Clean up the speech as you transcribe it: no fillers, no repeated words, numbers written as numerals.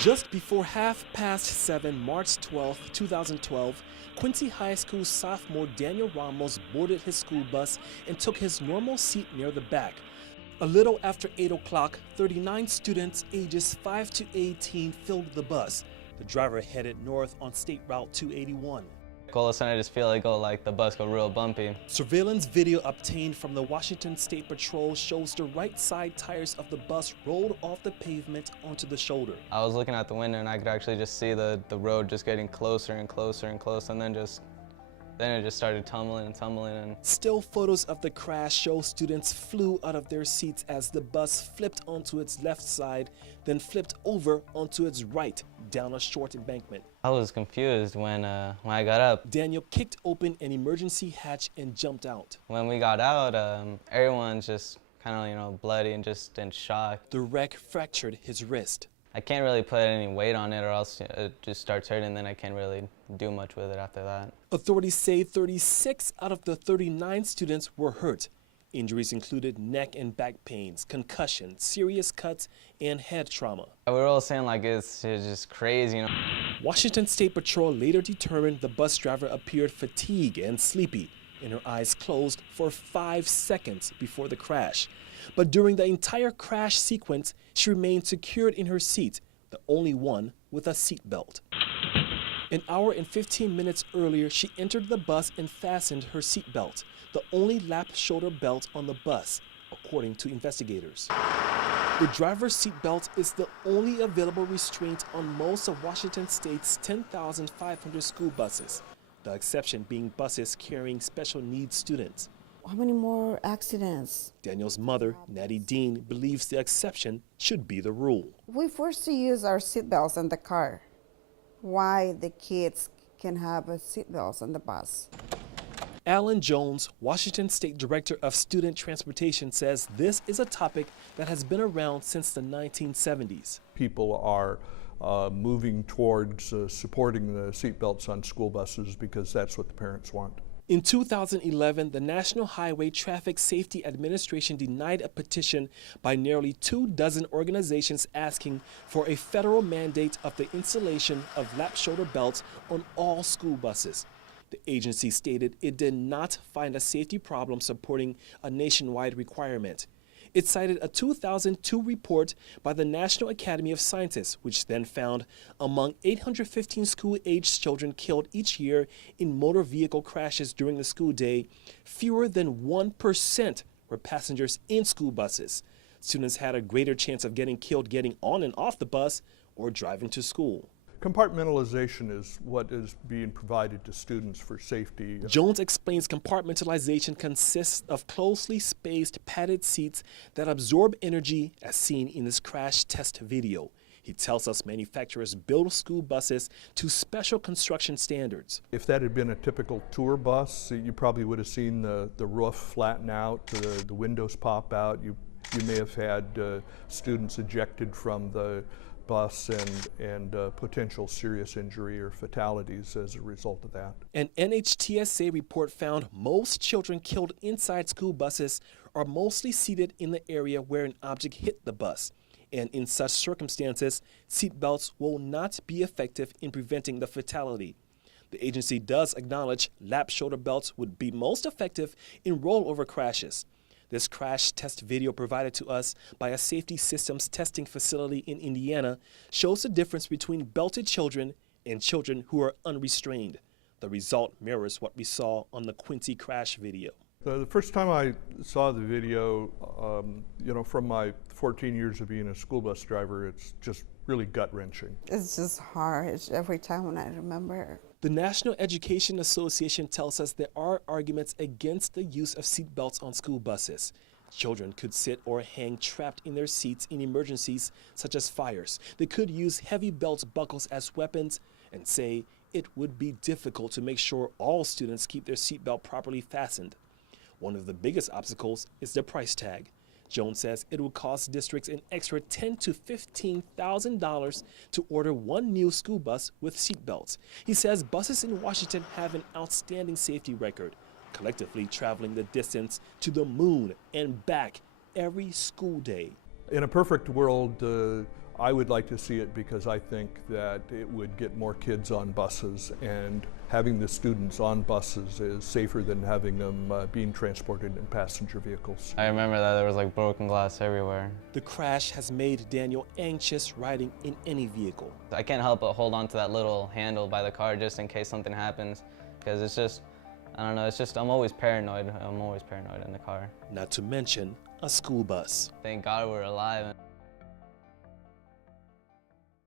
Just before 7:30, March 12, 2012, Quincy High School sophomore Daniel Ramos boarded his school bus and took his normal seat near the back. A little after 8 o'clock, 39 students ages 5 to 18 filled the bus. The driver headed north on State Route 281. All of a sudden I just feel like the bus go real bumpy. Surveillance video obtained from the Washington State Patrol shows the right side tires of the bus rolled off the pavement onto the shoulder. I was looking out the window and I could actually just see the road just getting closer and closer and closer, and then it just started tumbling and tumbling. And still photos of the crash show students flew out of their seats as the bus flipped onto its left side, then flipped over onto its right down a short embankment. I was confused when I got up. Daniel kicked open an emergency hatch and jumped out. When we got out, everyone's just kind of, bloody and just in shock. The wreck fractured his wrist. I can't really put any weight on it or else it just starts hurting, and then I can't really do much with it after that. Authorities say 36 out of the 39 students were hurt. Injuries included neck and back pains, concussion, serious cuts, and head trauma. We were all saying it's just crazy, Washington State Patrol later determined the bus driver appeared fatigued and sleepy, and her eyes closed for 5 seconds before the crash. But during the entire crash sequence, she remained secured in her seat, the only one with a seatbelt. An hour and 15 minutes earlier, she entered the bus and fastened her seatbelt, the only lap shoulder belt on the bus, according to investigators. The driver's seatbelt is the only available restraint on most of Washington State's 10,500 school buses, the exception being buses carrying special needs students. How many more accidents? Daniel's mother, Natty Dean, believes the exception should be the rule. We forced to use our seatbelts in the car. Why the kids can have seatbelts on the bus? Alan Jones, Washington State Director of Student Transportation, says this is a topic that has been around since the 1970s. People are moving towards supporting the seatbelts on school buses because that's what the parents want. In 2011, the National Highway Traffic Safety Administration denied a petition by nearly 24 organizations asking for a federal mandate of the installation of lap shoulder belts on all school buses. The agency stated it did not find a safety problem supporting a nationwide requirement. It cited a 2002 report by the National Academy of Sciences, which then found among 815 school-aged children killed each year in motor vehicle crashes during the school day, fewer than 1% were passengers in school buses. Students had a greater chance of getting killed getting on and off the bus or driving to school. Compartmentalization is what is being provided to students for safety. Jones explains compartmentalization consists of closely spaced padded seats that absorb energy as seen in this crash test video. He tells us manufacturers build school buses to special construction standards. If that had been a typical tour bus, you probably would have seen the roof flatten out, the windows pop out. You may have had students ejected from the bus and potential serious injury or fatalities as a result of that. An NHTSA report found most children killed inside school buses are mostly seated in the area where an object hit the bus. And in such circumstances, seatbelts will not be effective in preventing the fatality. The agency does acknowledge lap shoulder belts would be most effective in rollover crashes. This crash test video provided to us by a safety systems testing facility in Indiana shows the difference between belted children and children who are unrestrained. The result mirrors what we saw on the Quincy crash video. The first time I saw the video, from my 14 years of being a school bus driver, it's just really gut-wrenching. It's just hard every time when I remember. The National Education Association tells us there are arguments against the use of seatbelts on school buses. Children could sit or hang trapped in their seats in emergencies such as fires. They could use heavy belt buckles as weapons and say it would be difficult to make sure all students keep their seatbelt properly fastened. One of the biggest obstacles is the price tag. Jones says it will cost districts an extra $10,000 to $15,000 to order one new school bus with seatbelts. He says buses in Washington have an outstanding safety record, collectively traveling the distance to the moon and back every school day. In a perfect world, I would like to see it because I think that it would get more kids on buses, and having the students on buses is safer than having them being transported in passenger vehicles. I remember that there was like broken glass everywhere. The crash has made Daniel anxious riding in any vehicle. I can't help but hold on to that little handle by the car just in case something happens, because it's just, I don't know, it's just, I'm always paranoid. I'm always paranoid in the car. Not to mention a school bus. Thank God we're alive.